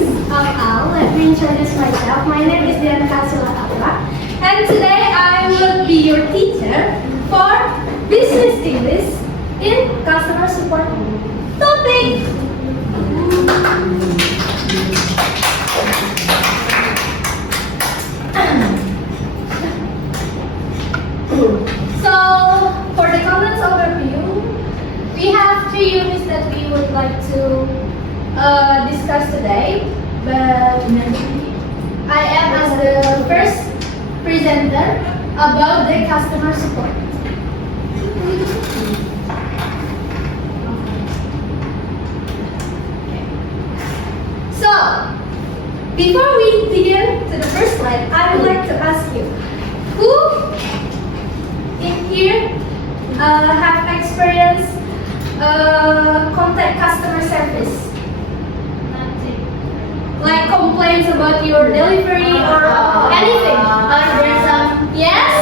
Let me introduce myself. My name is Diana Kasula, and today I will be your teacher for Business English in Customer Support topic. So, for the contents overview, we have 3 units that we would like to discuss today, but I am as the first presenter about the customer support. So, before we begin to the first slide, I would like to ask you, who in here have experience contact customer service? Like complaints about your delivery or anything? There's some. Yes?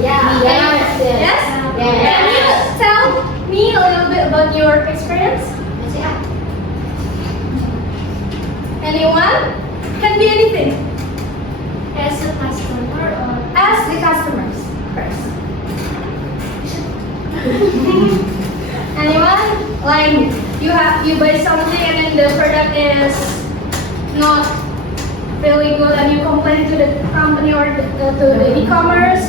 Yes. Yes? Can you tell me a little bit about your experience? Anyone? Can be anything. As a customer or Ask the customers first. Anyone? Like you buy something and then the product is not really good and you complain to the company or to the e-commerce.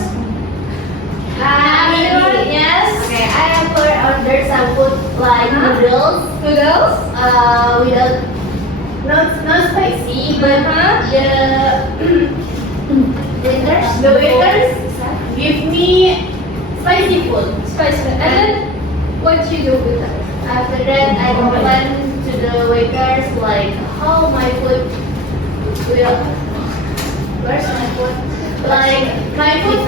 Anyone? Yes? Okay, I have ordered some food like noodles. Noodles? Without not spicy, but the waiters give me spicy food. Spicy. And then what you do with that? After that, I complain to the waiters like how my food will. Where's my food? Like my food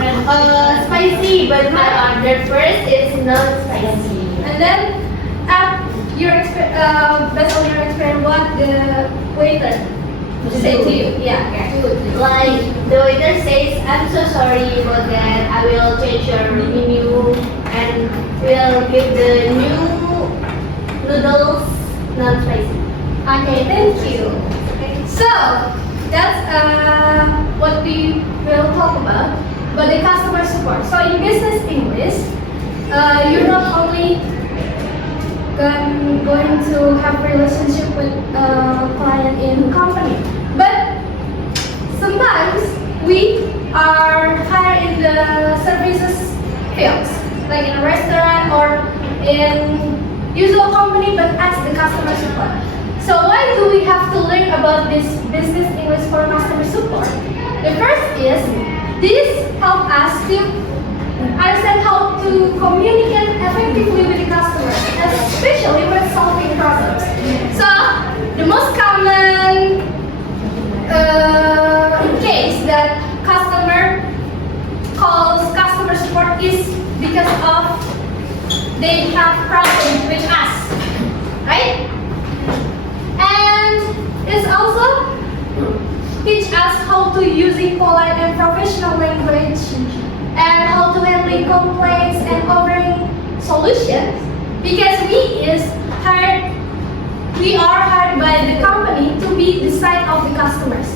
spicy, but my order first is not spicy. And then based on your experience, what the waiter say to you? Yeah. Like the waiter says, I'm so sorry about that. I will change your menu and will give the new noodles not spicy. Okay, thank you. So that's what we will talk about the customer support. So in business English, you're not only going to have relationship with a client in company, but sometimes we are hired in the services fields, like in a restaurant or in usual company, but as the customer support. So why do we have to learn about this business English for customer support? The first is this help us to understand how to communicate effectively with the customers, especially when solving problems. So the most common case that customer calls customer support is because of they have problems with us, right? And it's also teach us how to using polite and professional language and how to handling complaints and offering solutions, because we are hired by the company to be the side of the customers.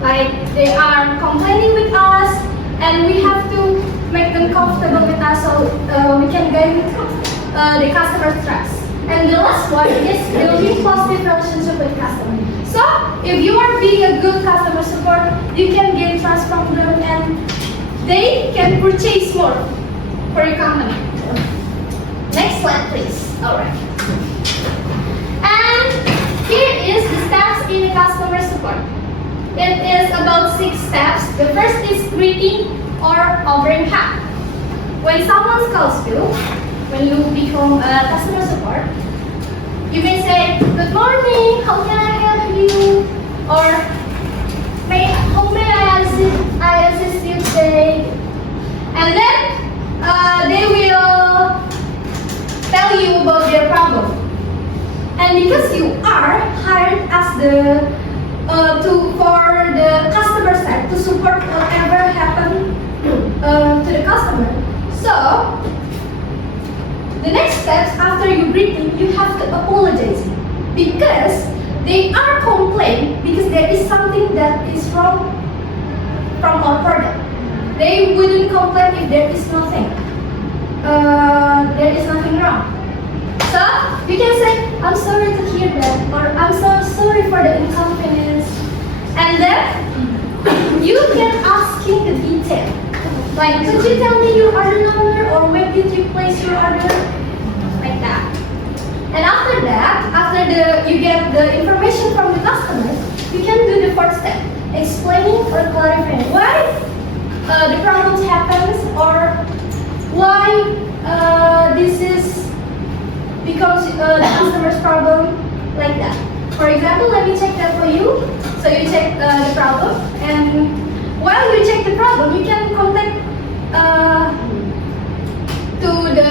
Like they are complaining with us and we have to make them comfortable with us so we can gain the customer trust. And the last one is building positive relationship with customers. So if you are being a good customer support, you can gain trust from them and they can purchase more for your company. Next slide, please. Alright. And here is the steps in customer support. It is about 6 steps. The first is greeting or offering help. When someone calls you, when you become a customer support, you may say, "Good morning, how can I help you?" Or how may I assist you today? And then they will tell you about their problem. And because you are hired as for the customer side to support whatever happened to the customer, so the next steps after you greeting, you have to apologize because they are complaining because there is something that is wrong from our product. They wouldn't complain if there is nothing. There is nothing wrong. So we can say, I'm sorry to hear that, or I'm so sorry for the inconvenience. And then you can ask him the detail. Like, could you tell me your order number, or when did you place your order? Like that. And after that, you get the information from the customers, you can do the first step, explaining or clarifying why the problem happens, or why this is becomes the customer's problem, like that. For example, let me check that for you. So you check the problem, and while you check the problem, you can contact to the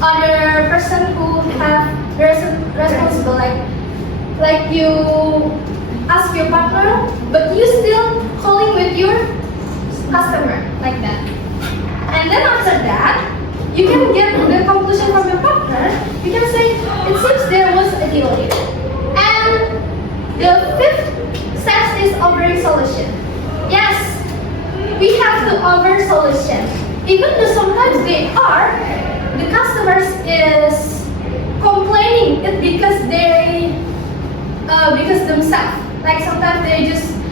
other person who have responsible, like you ask your partner, but you still calling with your customer, like that. And then after that, you can get the conclusion from your partner. You can say, it seems there was a delay. And the fifth step is offering solution. Yes, we have to offer solution. Even though sometimes the customers is complaining it because because themselves. Like sometimes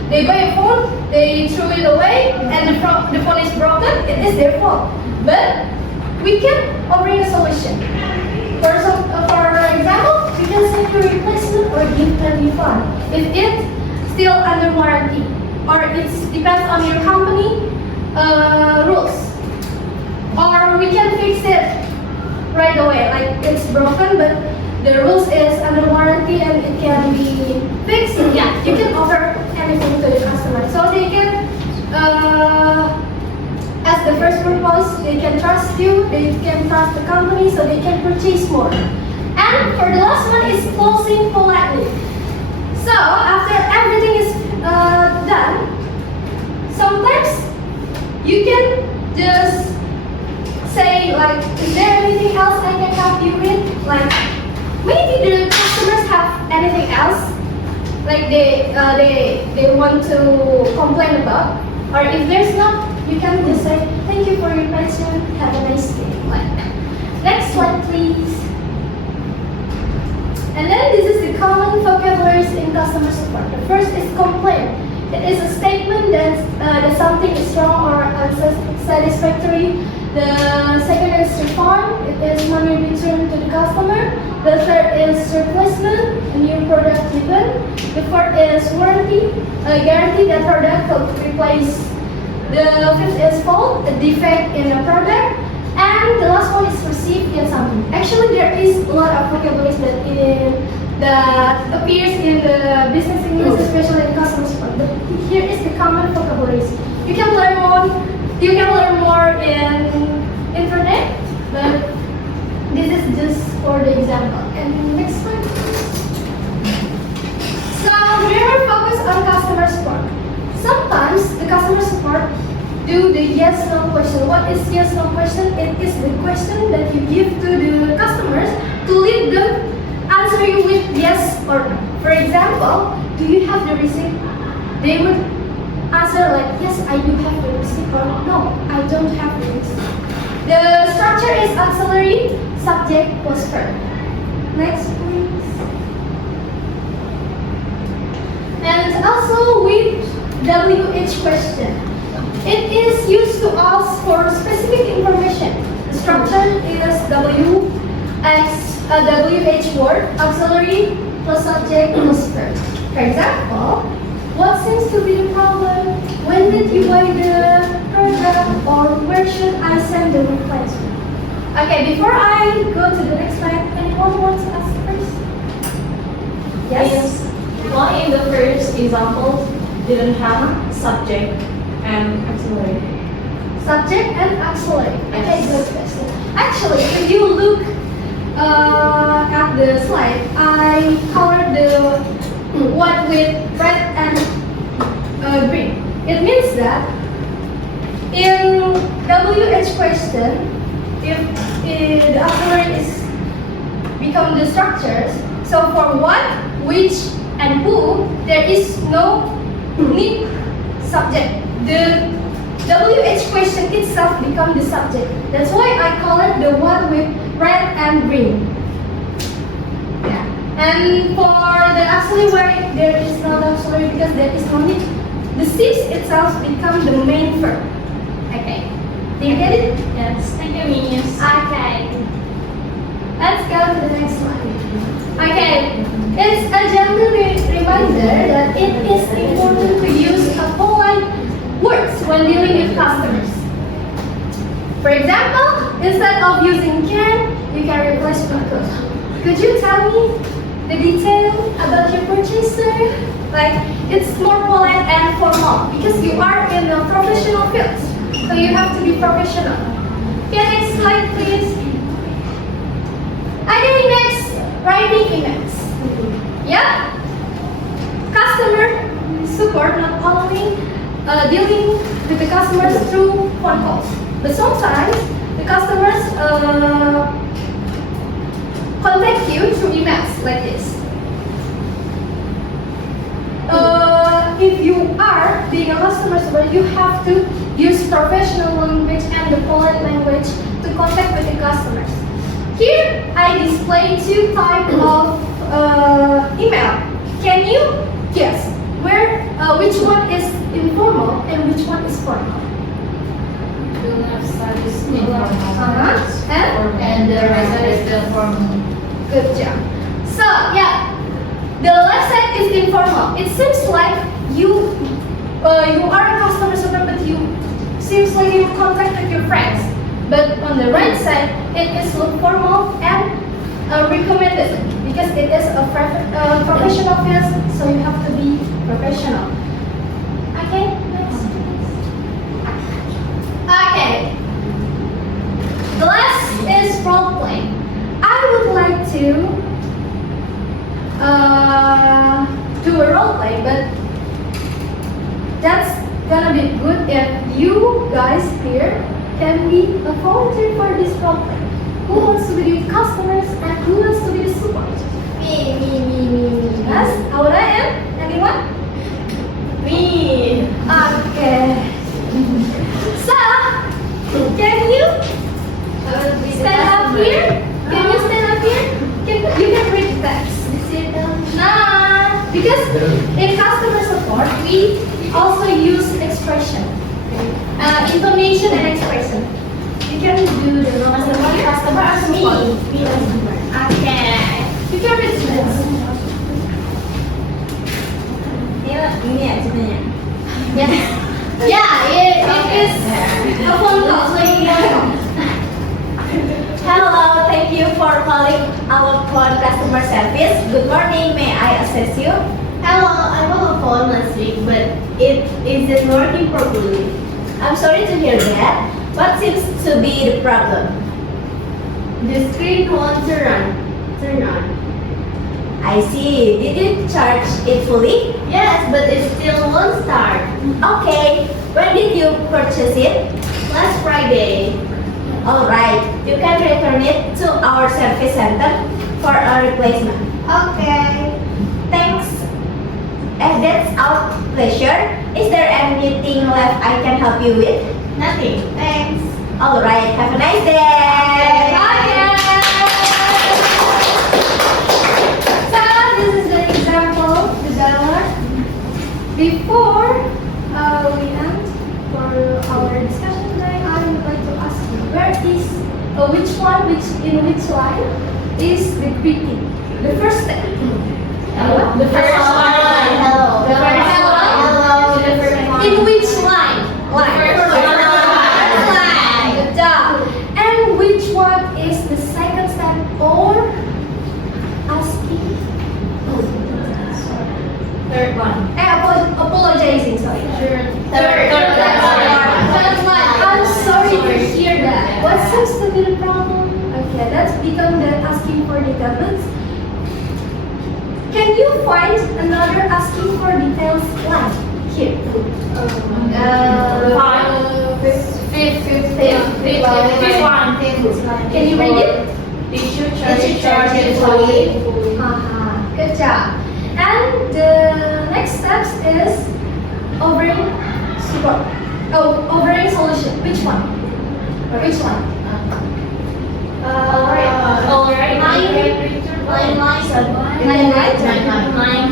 they buy a phone, they throw it away, and the phone is broken. It is their fault. But we can offer a solution. For example, we can send you a replacement or give a refund if it's still under warranty, or it depends on your company rules. Or we can fix it right away, like it's broken, but the rules is under warranty and it can be fixed. Yeah, you can offer anything to the customer, so they can. As the first purpose, they can trust you, they can trust the company, so they can purchase more. And for the last one is closing politely. So after everything is done, sometimes you can just say like, is there anything else I can help you with? Like maybe the customers have anything else, like they want to complain about, or if there's not, you can just say, thank you for your patience, have a nice day, like that. Next slide, please. And then this is the common vocabularies in customer support. The first is complaint. It is a statement that something is wrong or unsatisfactory. The second is refund. It is money returned to the customer. The third is replacement, a new product given. The fourth is warranty, a guarantee that product could replace. The fifth is fault, a defect in a product. And the last one is received in something. Actually, there is a lot of vocabularies that appears in the business English, especially in customer support. But here is the common vocabularies. You can learn more in internet, but this is just for the example. And next slide. So remember, focus on customer support. Sometimes the customer support do the yes/no question. What is yes/no question? It is the question that you give to the customers to lead them answer you with yes or no. For example, do you have the receipt? They would answer like, yes, I do have the receipt, or no, I don't have the receipt. The structure is auxiliary, subject plus verb. Next, please. And also with WH question. It is used to ask for specific information. The structure is WH word, auxiliary plus subject plus verb. For example, what seems to be the problem? When did you buy the product? Or where should I send the replacement? Okay, before I go to the next slide, anyone wants to ask first? Yes? Why in the first example didn't have subject and auxiliary? Subject and auxiliary. Okay, Yes. good question. Actually, if you look at the slide, I colored the white with red and green. It means that in WH question, if the auxiliary is become the structures, So for what, which, and who, there is no need subject. The WH question itself becomes the subject. That's why I call it the one with red and green. Yeah. And for the auxiliary, there is no auxiliary because there is no need. The sys itself becomes the main verb. Okay. Do you get it? Yes. Thank you, Miss. Okay. Let's go to the next one. Okay. It's a gentle reminder that it is important to use a polite words when dealing with customers. For example, instead of using can, you can replace with could. Could you tell me the detail about your purchaser? Like, it's more polite and formal because you are in a professional field, so you have to be professional. Okay, next slide, please. Okay, next, writing emails. Yeah, customer support not only dealing with the customers through phone calls, but sometimes the customers contact you through emails like this. If you are being a customer support, you have to use professional language and the polite language to contact with the customers. Here I display two types of email. Can you guess which one is informal and which one is formal? Do not studies And the rest is the formal. Good job. So yeah, the left side is informal. It seems like you are a customer support, but you seems like you contact with your friends. But on the right side, it is formal and recommended because it is a professional field, so you have to be professional. Okay, next. Okay. The last is role play. I would like to do a role play, but that's gonna be good if you guys here can be a volunteer for this role play. Who wants to be with customers and who wants to be the support? Me. Yes, Aura and anyone? Me. Okay. So, can you stand up here? Can you stand up here? You can read the text. Nah, because in customer support we also use expression, intonation and expression. You can do the customer as me. Okay. You can read the text. Ini ya ceritanya. Yes. Yeah, it is a phone call. So you can. Hello, thank you for calling our phone customer service. Good morning, may I assist you? Hello, I bought a phone last week, but it isn't working properly. I'm sorry to hear that. What seems to be the problem? The screen won't turn on. I see. Did you charge it fully? Yes, but it still won't start. Okay. When did you purchase it? Last Friday. Alright, you can return it to our service center for a replacement. Okay. Thanks. If that's our pleasure, is there anything left I can help you with? Nothing. Thanks. Alright, have a nice day. Okay. So this is the example, the dialogue. Before we end for our discussion today, I would like to ask you, where is in which line is the greeting? The first step. Hello. The first one. Hello. The first Hello. The first one. In which line? First line. Good job. And which one is the second step or asking? Third one. Apologizing, sorry. Third one. I'm sorry to hear that. What seems to be the problem? Okay, that's become the asking for details. Can you find another asking for details line here? Fifth one. Can you read it? Did you Did you charge it fully? Uh-huh. Good job. And the next steps is offering support. Oh, offering solution. Which one? Which one? Alright. Nine.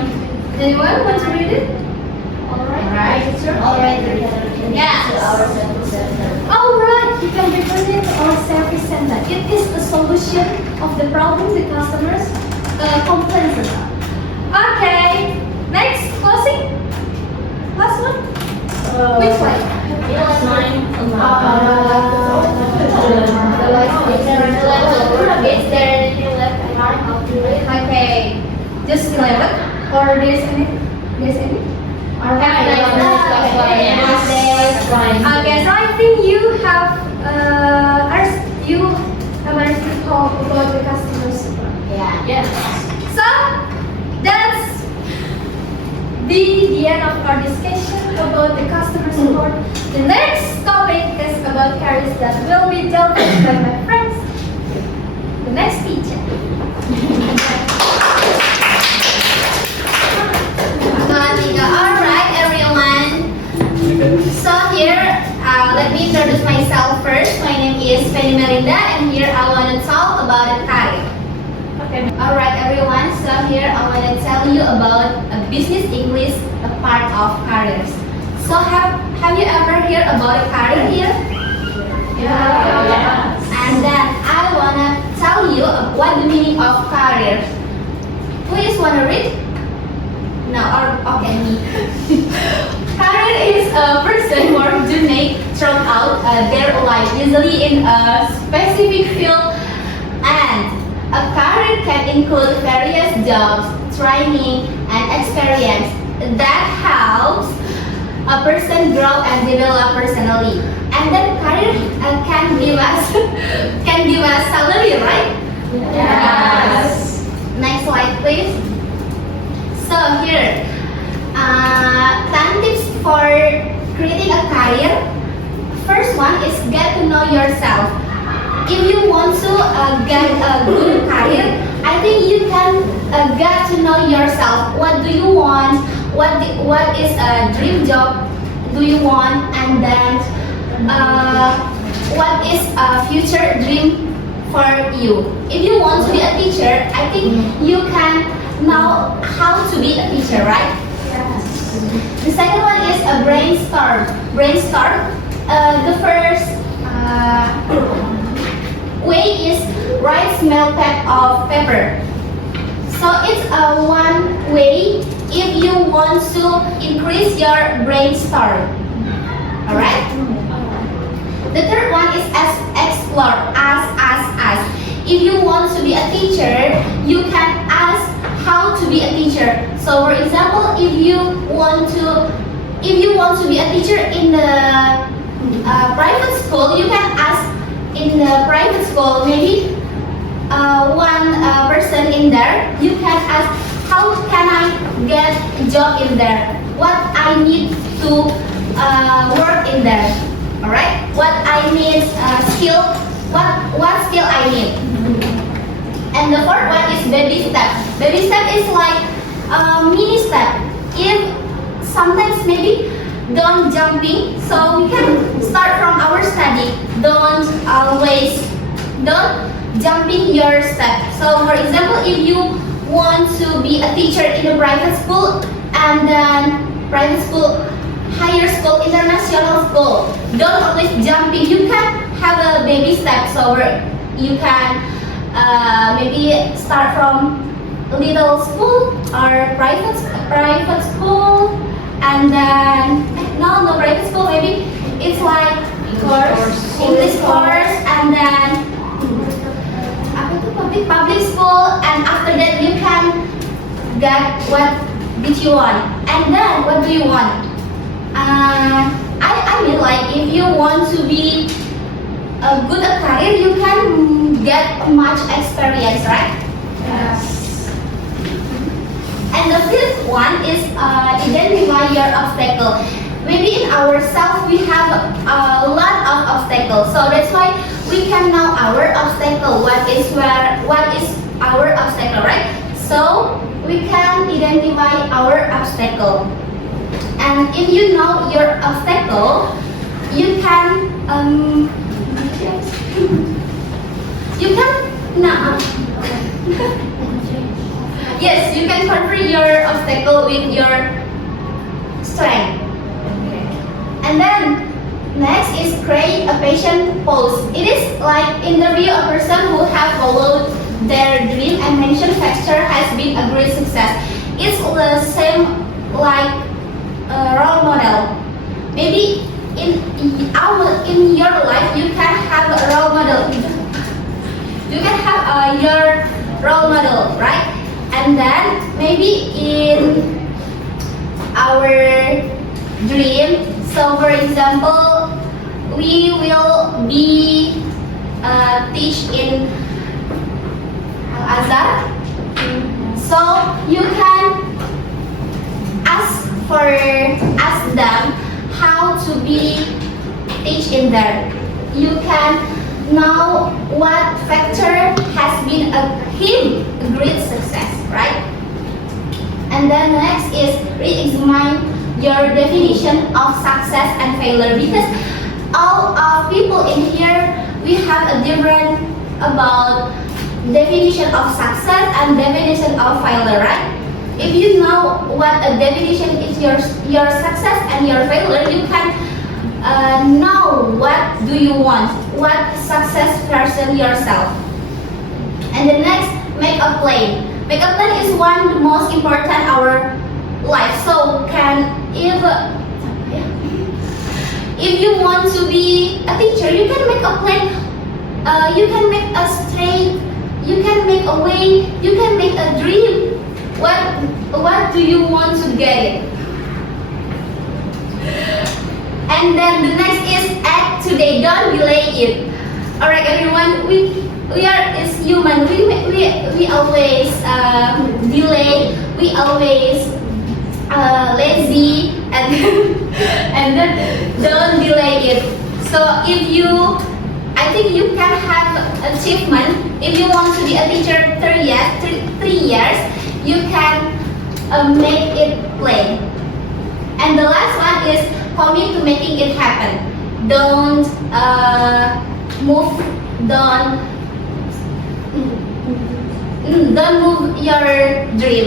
Anyone want to read it? Yes. Alright, you can represent our service center. It is the solution of the problem the customers complains about. Okay, next closing. Last one. Which one? Is there anything left? Okay, just 11. Or there's any? There's any? Okay, so I think you have understood how about the customer support. Yes. So that's the end of our discussion about the customer support. The next topic is about careers that will be dealt with by my friends. The next teacher. Alright everyone. So here, let me introduce myself first. My name is Penny Melinda and here I want to talk about a career. Okay. Alright everyone, so here I want to tell you about a business English, a part of careers. So have you ever heard about a career here? Yeah. And then I want to tell you what the meaning of career. Who is want to read? No, or okay, me. Career is a person or journey throughout their life, usually in a specific field, and a career can include various jobs, training, and experience that helps a person grow and develop personally. And then career can give us salary, right? Yes. Next slide, please. So here, 10 tips for creating a career. First one is get to know yourself. If you want to get a good career, I think you can get to know yourself. What do you want? What is a dream job do you want? And then what is a future dream for you? If you want to be a teacher, I think you can know how to be a teacher, right? The second one is a brainstorm. The first way is write small pad of paper. So it's one way if you want to increase your brainstorm. Alright? The third one is explore. Ask. If you want to be a teacher, you can ask how to be a teacher. So for example, if you want to be a teacher in the private school, you can ask in the private school, maybe one person in there, you can ask how can I get a job in there? What I need to work in there? Alright? What I need skill? What skill I need? And the fourth one is baby step. Baby step is like a mini step. If sometimes maybe don't jumping, so we can start from our study. Don't jumping your step. So for example, if you want to be a teacher in a private school and then private school, higher school, international school, don't always jumping. You can have a baby step. So you can maybe start from little school or private school, and then no private school, maybe it's like English course, and then public school, and after that you can get what did you want, and then what do you want? I mean, like if you want to be a good career, you can get much experience, right? Yes. And the fifth one is identify your obstacle. Maybe in ourselves we have a lot of obstacles, so that's why we can know our obstacle. What is our obstacle, right? So we we can identify our obstacle. And if you know your obstacle, you can nah. Yes, you can conquer your obstacle with your strength. And then next is create a patient pose. It is like interview a person who have followed their dream and mention factor has been a great success. It's the same like a role model. Maybe in your life you can have a role model. You can have your role model, right? And then maybe in our dream. So for example, we will be teach in Al-Azhar. So you can ask them how to be teach in there. You can know what factor has been a great success, right? And then next is re-examine your definition of success and failure, because all of people in here we have a different about definition of success and definition of failure, right? If you know what a definition is your success and your failure, you can know what do you want, what success person yourself. And the next, make a plan. Make a plan is one of the most important our life. So if you want to be a teacher, you can make a plan. You can make a straight. You can make a way. You can make a dream. What do you want to get it? And then the next is act today. Don't delay it. Alright, everyone. We are is human. We always delay. We always lazy and then don't delay it. So I think you can have achievement. If you want to be a teacher 3 years, you can make it plain. And the last one is commit to making it happen. Don't move your dream.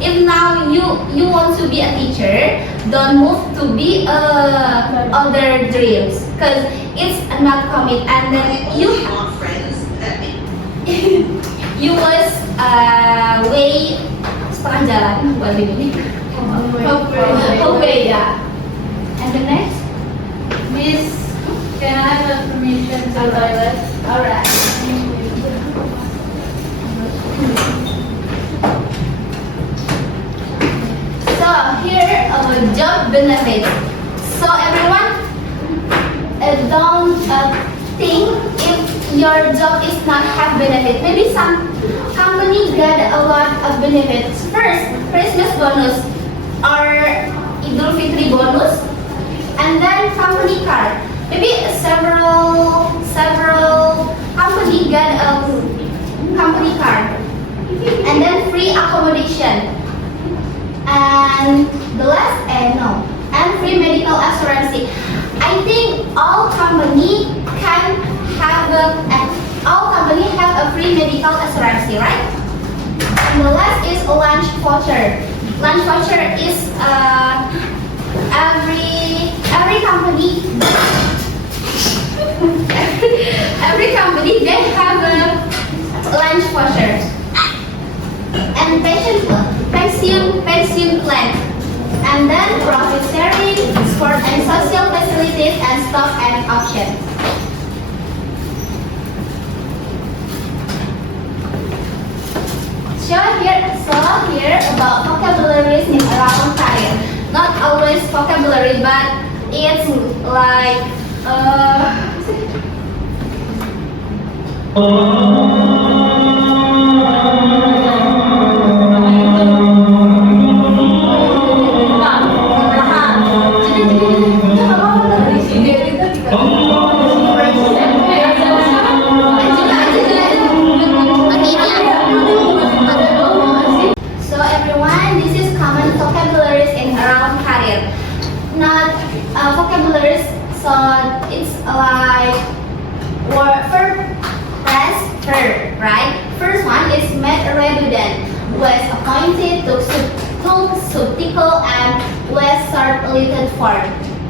If now you want to be a teacher, don't move to be other dreams, because it's not commit, and then you was way setengah jalan buat ini. Halfway, yeah. And the next, Miss, can I have a permission to toilet? alright. So here our job benefits. So everyone, don't think if your job is not have benefit. Maybe some company get a lot of benefits. First, Christmas bonus or Idul Fitri bonus, and then company car. Maybe several company get a company car, and then free accommodation, and the last and free medical assurance. I think all company have a free medical assurance, right? And the last is a lunch voucher. Lunch voucher is every company every company they have a lunch voucher. And pension plan, and then profit sharing, sport and social facilities, and stock and options. So here about vocabularies in Arabic career. Not always vocabulary, but it's like structure, right? First one is Matt Redundant, was appointed to subtitle and was short-listed for.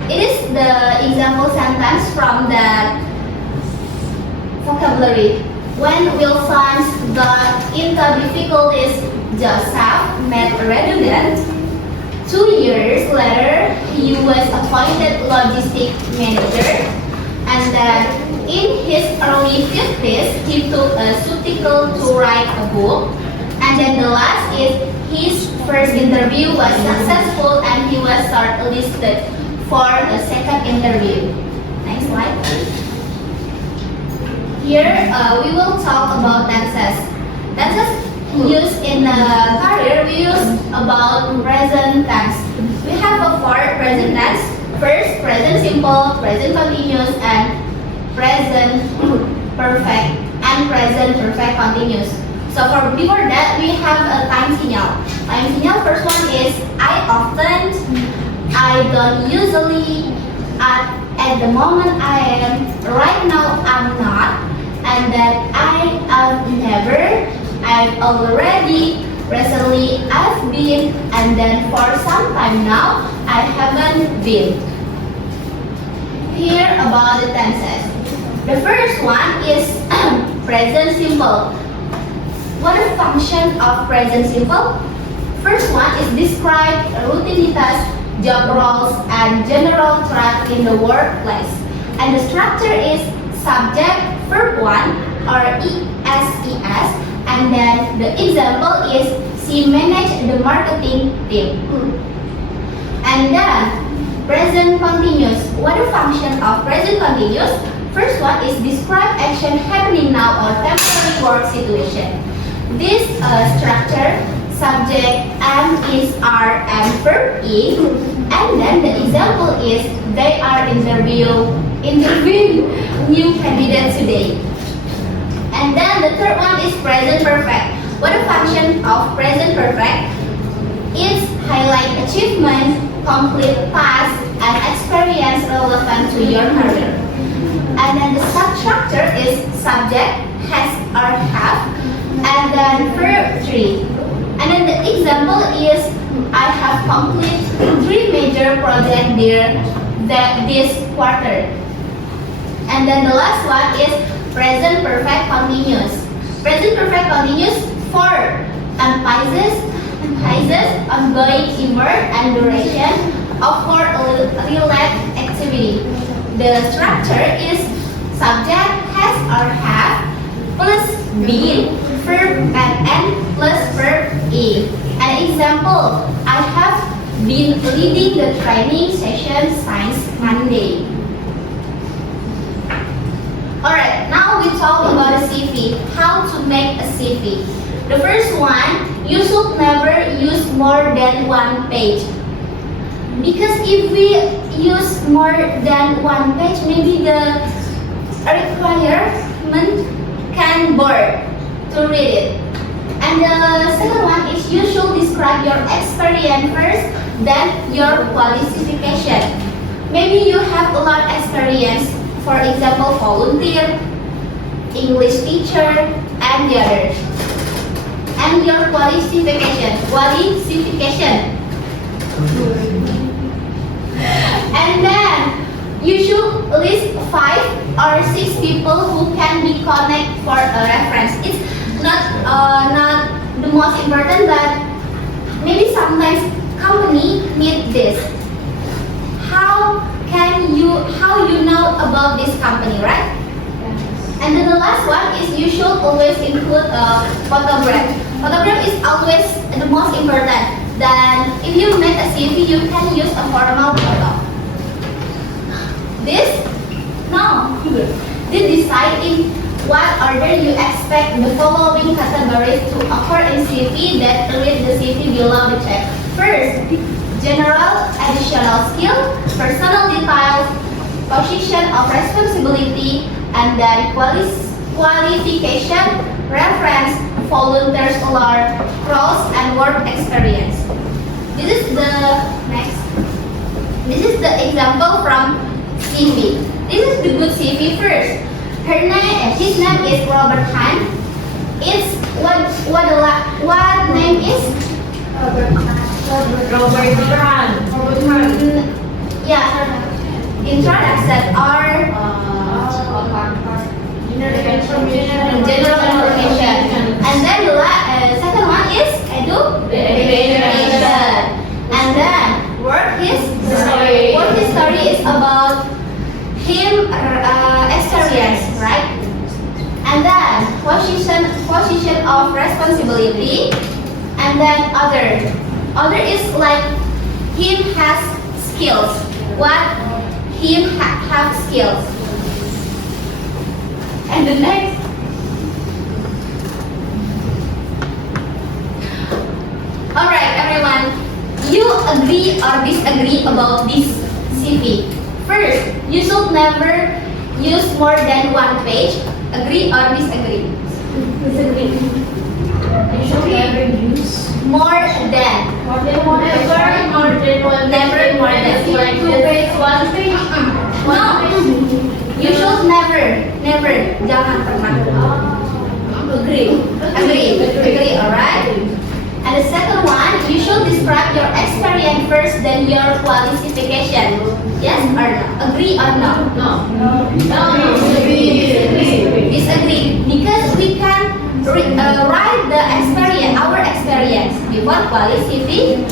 It is the example sentence from the vocabulary. When Wilson got into difficulties, Joseph met redundant. 2 years later, he was appointed logistic manager. And then in his early 50s, he took a sabbatical to write a book. And then the last is his first interview was successful and he was shortlisted for the second interview. Next slide. Here we will talk about tenses. Tenses used in the career, we use about present tense. We have 4 present tense. First, present simple, present continuous, and present perfect, and present perfect continuous. So for before that, we have a time signal. Time signal, first one is I often, I don't usually, at the moment I am, right now I'm not, and then I have never, I've already, recently I've been, and then for some time now I haven't been. Here about the tenses. The first one is present simple. What is the function of present simple? First one is describe routinitas, job roles, and general track in the workplace. And the structure is subject, verb 1 or ES, and then the example is she managed the marketing team. And then present continuous. What is the function of present continuous? First one is describe action happening now or temporary work situation. This structure, subject, am, is, are, and verb is. And then the example is they are interviewing new candidates today. And then the third one is present perfect. What is the function of present perfect? It's highlight achievement, complete task, and experience relevant to your career. And then the substructure is subject, has or have, and then verb 3. And then the example is I have completed 3 major projects this quarter. And then the last one is present perfect continuous. Present perfect continuous for emphasis, ongoing keyword, and duration of for a related activity. The structure is subject, has or have, plus be, verb and N plus verb E. An example, I have been leading the training session since Monday. Alright, now we talk about a CV. How to make a CV. The first one, you should never use more than 1 page. Because if we use more than 1 page, maybe the requirement can bore to read it. And the second one is you should describe your experience first, then your qualification. Maybe you have a lot of experience, for example, volunteer, English teacher, and the others. And your qualification. And then you should list 5 or 6 people who can be connected for a reference. It's not the most important, but maybe sometimes company need this. How you know about this company, right? And then the last one is you should always include a photograph. Photograph is always the most important. Then if you make a CV, you can use a formal photo. This decide in what order you expect the following categories to occur in CV that read the CV below the check. First, general additional skill, personal details, position of responsibility, and then qualification, reference, volunteers alert, roles, and work experience. This is the example from CV. This is the good CV first. His name is Robert Han. Robert Tran. Yeah, introduction or general information. And then the second one is education. And then work history. Work history is about him experience, right? And then position of responsibility. And then other is like him has skills. What him have skills. And the next. Alright everyone, you agree or disagree about this CV? First, you should never use more than one page. Agree or disagree? Disagree. You should never use More than. Never more than one. Never more than. Like two page, one page. No, you should never, jangan pernah. Agree, alright? And the second one, you should describe your experience first, then your qualification. Yes or no? Agree or no? Disagree. Because we can write the experience, our experience before qualification.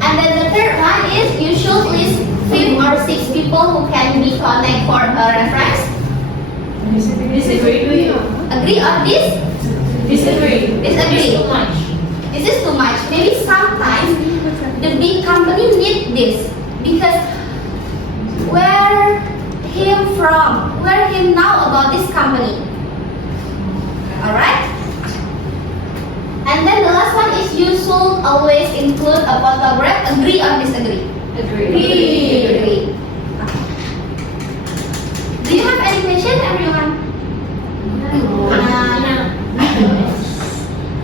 And then the third one is you should list 5 or 6 people who can be connect for a reference. Disagree. Agree or Disagree. Disagree. Too much. This is too much. Maybe sometimes the big company need this because where him from, where him know about this company. Alright? And then the last one is you should always include a photograph. Agree or disagree? Agree. Do you have any question, everyone?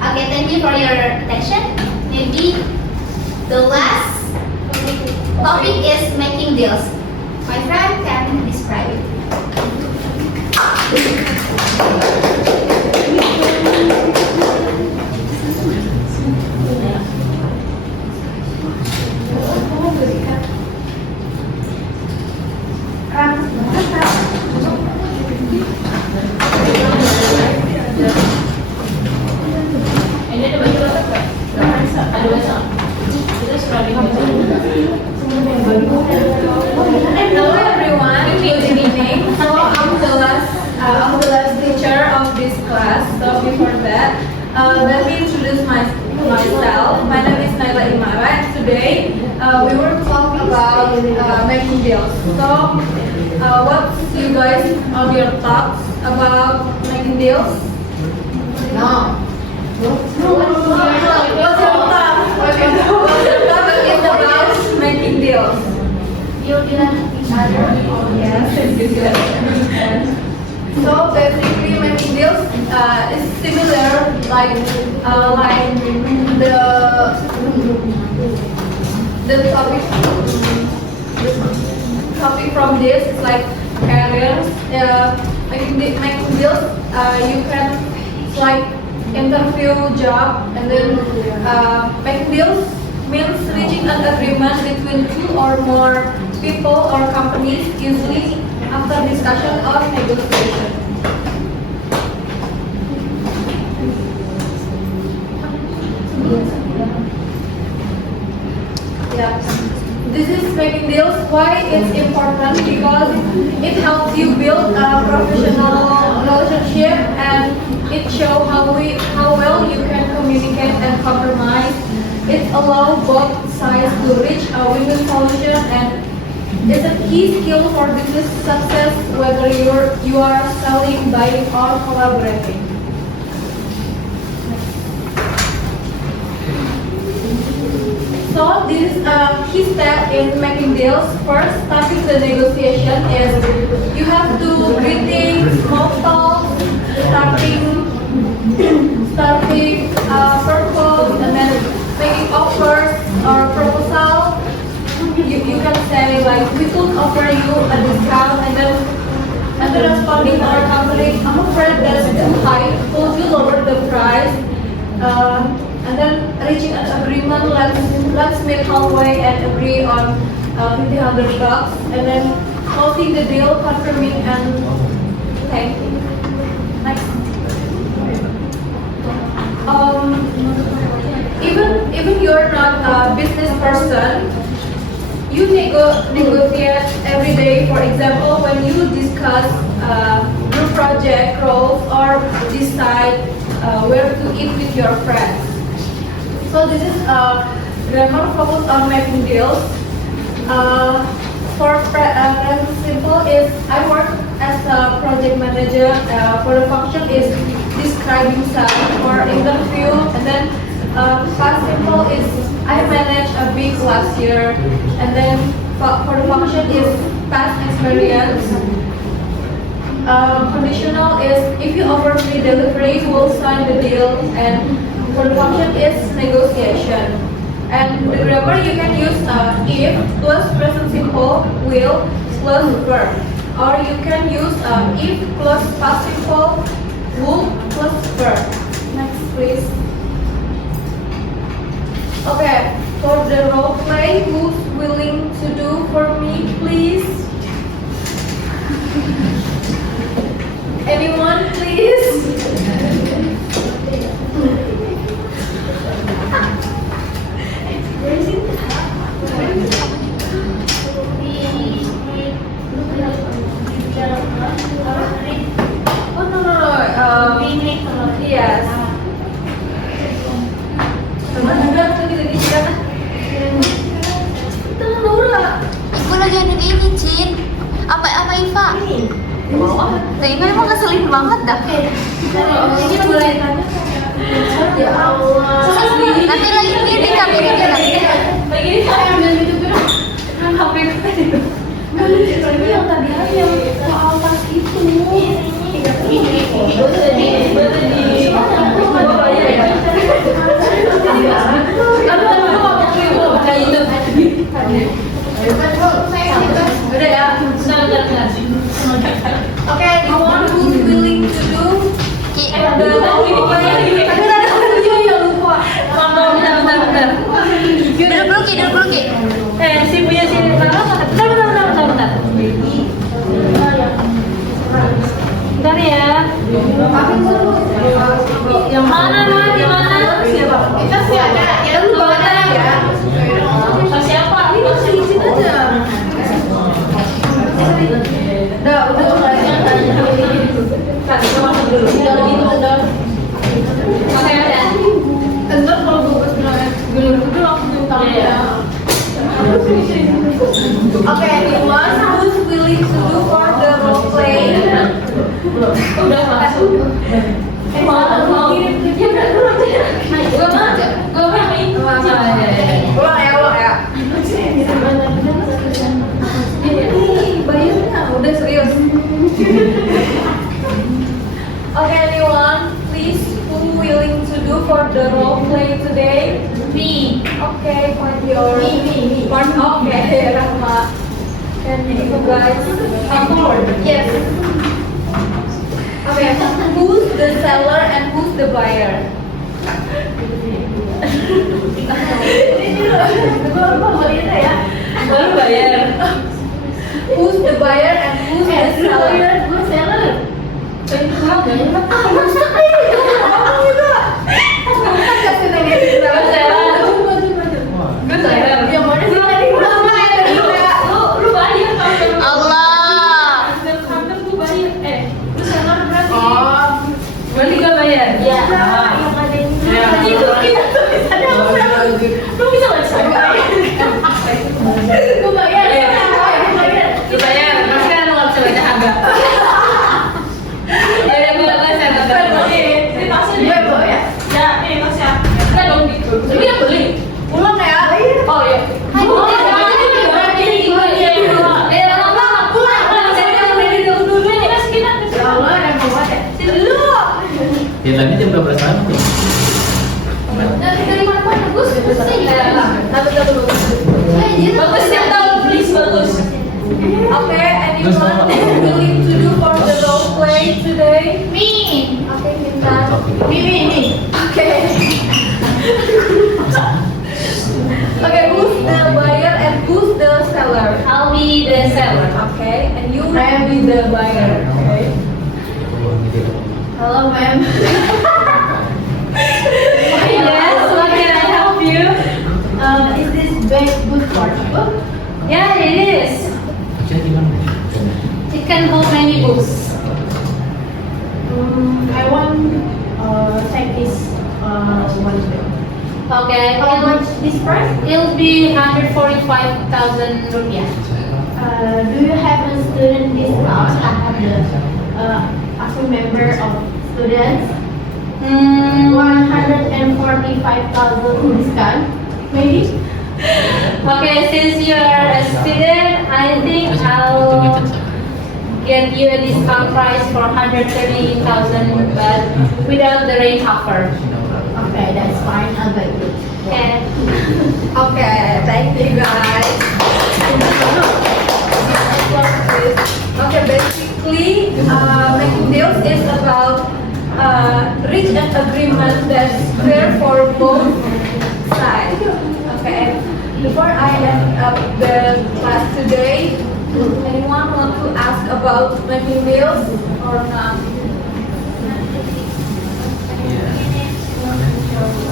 Okay, thank you for your attention. Maybe the last topic is making deals. My friend can describe it. Ini ada baju apa? Ada bahasa. Kita suka Hello everyone, good evening. So I'm the last teacher of this class. So before that, let me introduce myself. My name is Naila Imara, and today we will talk about making deals. So, what's you guys of your thoughts about making deals? No. What's your thoughts? What's your thoughts about making deals? You bilang each other. Yes, thank you. So basically, making deals is similar like the topic. The topic from this is like careers. Making deals. You can like interview job and then making deals means reaching an agreement between 2 or more people or companies, usually after discussion or negotiation. Yeah. This is making deals. Why it's important? Because it helps you build a professional relationship and it shows how well you can communicate and compromise. It allows both sides to reach a win-win solution and it's a key skill for business success whether you are selling, buying or collaborating. So this is a key step in making deals. First, starting the negotiation is you have to greeting, small talk, starting purpose, and then making offers or proposal. You can say like we could offer you a discount, and then responding to our company, I'm afraid that's too high. Could you lower the price? And then reaching an agreement, let's hallway and agree on $1,500, and then closing the deal, confirming, and thanking. Next. Even you're not a business person, you negotiate every day. For example, when you discuss group project goals or decide where to eat with your friends. So this is grammar focused on making deals. For present simple is I work as a project manager. For the function is describing stuff for interview, and then past simple is I managed a big last year, and then for the function is past experience. Conditional is if you offer free delivery, we'll sign the deal, and for the function is negotiation. And the grammar you can use if plus present simple, will plus verb, or you can use if plus past simple, would plus verb. Next, please. Okay, for the role play, who's willing to do for me, please? Anyone, please? Oh no. Yes. Gue lagi ada di ini, Cin. Apa Iva? Nah, Iva emang ngeselin banget dah. Ini boleh tanya. Ya Allah. Nanti lagi ini kami ini lagi. Lagi ini saya ambil itu dulu. HP gue. Ini yang tadi aja soal tas itu. Udah ya. Okay, the one who's willing to do the role play. Duduk dulu Ki. Si punya si bentar. Bentar ya. Yang mana di mana? Siapa? Kita sih ada, ya lu bawa ya. Siapa? Ini di sini aja. Udah. Entar kalau gue pas bilang itu langsung minta ya. Okay, anyone who's willing to do for the role play? Udah masuk. Mau. Ulang ya. Bayarnya udah serius. Okay, anyone, please, who willing to do for the role play today? Me. Okay, point your. Me. Point. Okay, Rahma. Can you guys come forward? Yes. Okay, who's the seller and who's the buyer? Baru bayar. Who's the buyer and who's the seller? Gue seller. Yang mana sih tadi? Lu bayar kan? Allah. Kantor gue bayar. Lu seller berarti. Oh, Berarti gak bayar? Iya. Yang ada itu kita tulisannya apa? Lu bisa nggak sih? gue bayar. Lu bayar. Mas kan lu nggak bisa baca harga. Ya gue udah saya tekan. Ini tasnya Gue bawa ya. Ya, nih tasnya. Kita dong gitu. Lu yang beli. Ulang ya. Oh iya. Deadline-nya jam 12 malam tuh. Dari mana Gus? Bagus yang tahu please bagus. Okay, anyone willing to do for the role play today? Me. Okay, Intan. Me. Okay. Okay, who's I am with the buyer. Okay. Hello, ma'am. Yes, what can I help you? Is this bag good for you? Yeah, it is. Maksudnya gimana? It can hold many books. I want take this one bill. Okay. How much this price? It'll be 145,000 rupiah. Do you have a student discount? I have the as a member of students, 145,000 discount, maybe. Okay, since you are a student, I think I'll get you a discount price for 130,000, but without the rain cover. Okay, that's fine. I'll get it. Okay. Okay, thank you guys. Okay, basically, making deals is about reach an agreement that's fair for both sides. Okay. Before I end up the class today, anyone want to ask about making deals or not?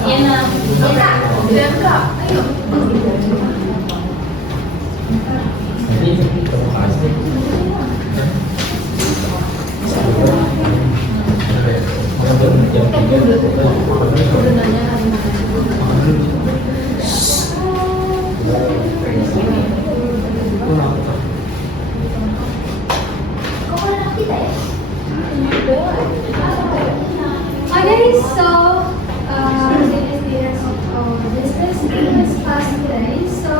Iya. Jendra, ayo. Okay, so this is the end of our business class today. So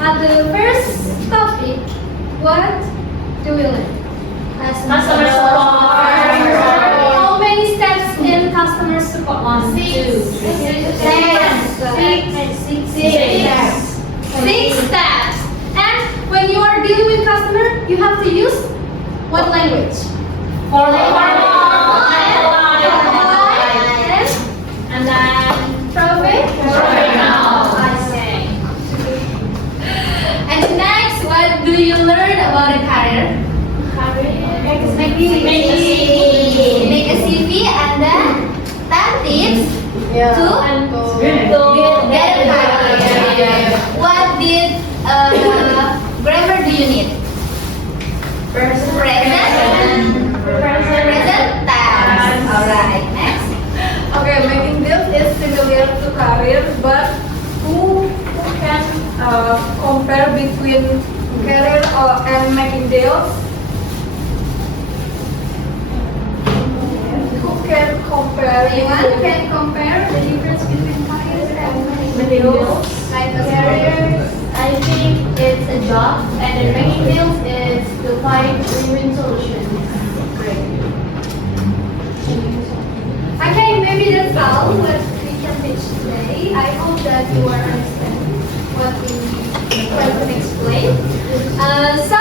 at the first topic, what do we learn? Customer support. How many steps in customer support? 1, 2, 3. Six steps. And when you are dealing with customer, you have to use what language? And then Profit? Okay. And next, what do you learn about a career? Make a CV and then 10 tips to get a career. What did grammar do you need? Present tense. Alright, next. Okay, making deals is similar to career, but who can compare between career and making deals? Who can compare? Anyone can compare the difference between career and Making deals? like a Career, I think it's a job, and then making deals is to find win-win solutions. Okay, maybe that's all what we can teach today. I hope that you are understand what we try to explain. So